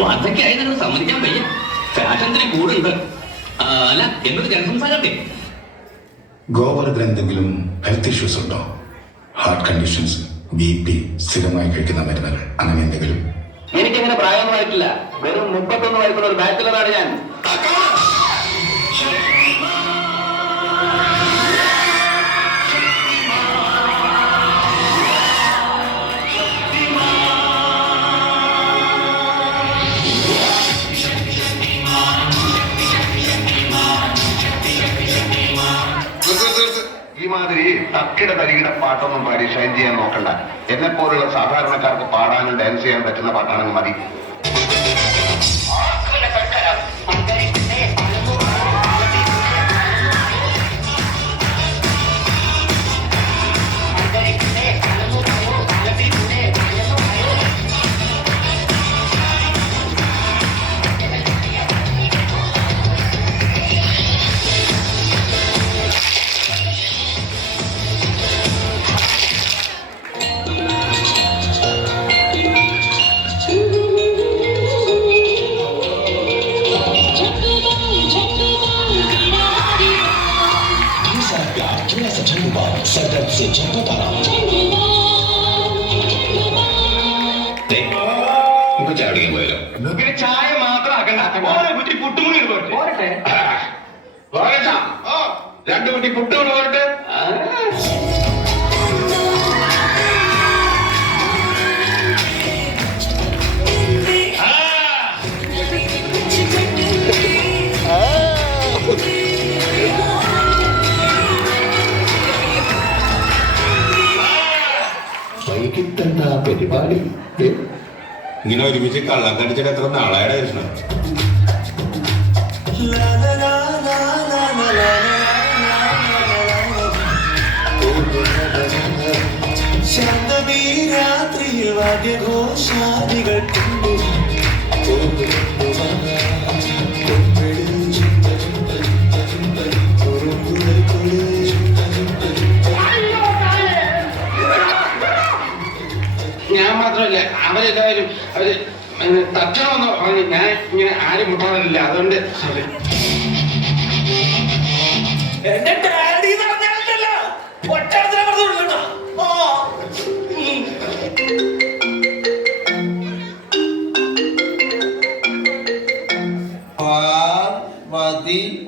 വാർദ്ധക്യായി നിങ്ങൾ സമ്മതിക്കാൻ വയ്യ. ഫാഷൻസിന് കൂടുണ്ട്. അല്ല എന്നൊരു ജനസംസാരത്തെ ഗോവർദ്ധൻ എന്തെങ്കിലും ഹെൽത്ത് ഇഷ്യൂസ് ഉണ്ടോ? ഹാർട്ട് കണ്ടീഷൻസ്, BP, സ്ഥിരമായി കഴിക്കുന്ന മരുന്നുകൾ, അങ്ങനെ എന്തെങ്കിലും? എനിക്കങ്ങനെ പ്രായമൊന്നുമായിട്ടില്ല. വെറും 31 വയസ്സുള്ള ഒരു ബാച്ചിലറാണ് ഞാൻ. ഈ മാതിരി തക്കിട തരികിട പാട്ടൊന്നും പാടി ഷൈൻ ചെയ്യാൻ നോക്കണ്ട. എന്നെ പോലുള്ള സാധാരണക്കാർക്ക് പാടാനും ഡാൻസ് ചെയ്യാൻ പറ്റുന്ന പാട്ടാണെങ്കിൽ മതി. ചാടിക്കാൻ പോയല്ലോ. പിന്നെ ചായ മാത്രം ആക്കണ്ട. പുട്ടുകൂടി പോരട്ടെ. 2 കുട്ടി പുട്ടുകൂടി പോരട്ടെ. പരിപാടി ഇങ്ങനെ ഒരുമിച്ച് കള്ളം കടിച്ചിട്ട് എത്ര നാളായുടെ കൃഷ്ണൻ. രാത്രിയിൽ വാദ്യഘോഷാദികൾ ഞാൻ മാത്രമല്ല, അവരെല്ലാവരും അവര് തട്ടണമെന്ന് പറഞ്ഞു. ഞാൻ ഇങ്ങനെ ആരും മുട്ടാറില്ല, അതുകൊണ്ട് സോറി.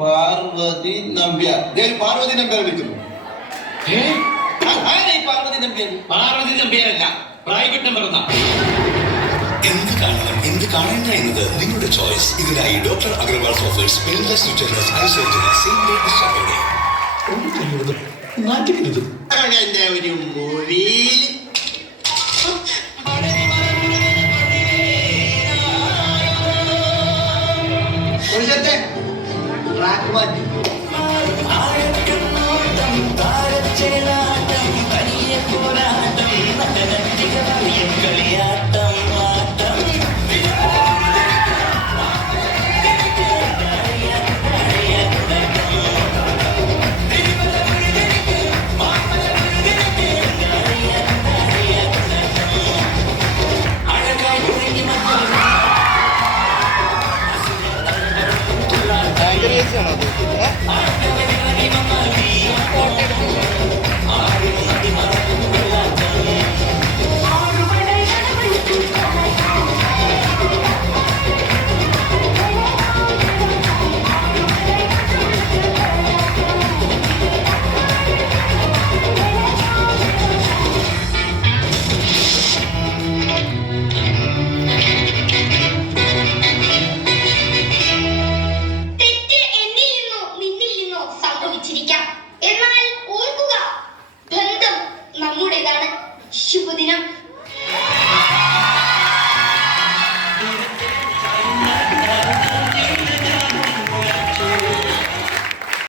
പാർവതി നമ്പ്യാർ. പാർവതി നമ്പ്യാർ വിളിക്കുന്നു. പാർവതി നമ്പ്യാരല്ല, പ്രൈവറ്റ് നമ്പർ. എന്ത് കാണണം, എന്ത് കാണേണ്ട എന്നത് നിങ്ങളുടെ ചോയ്സ്. ഇതിനായി doctor Agarwal's offers painless stitchless eye surgery same day discharge. നാട്ടിൽ ഒരു മൊഴിയിൽ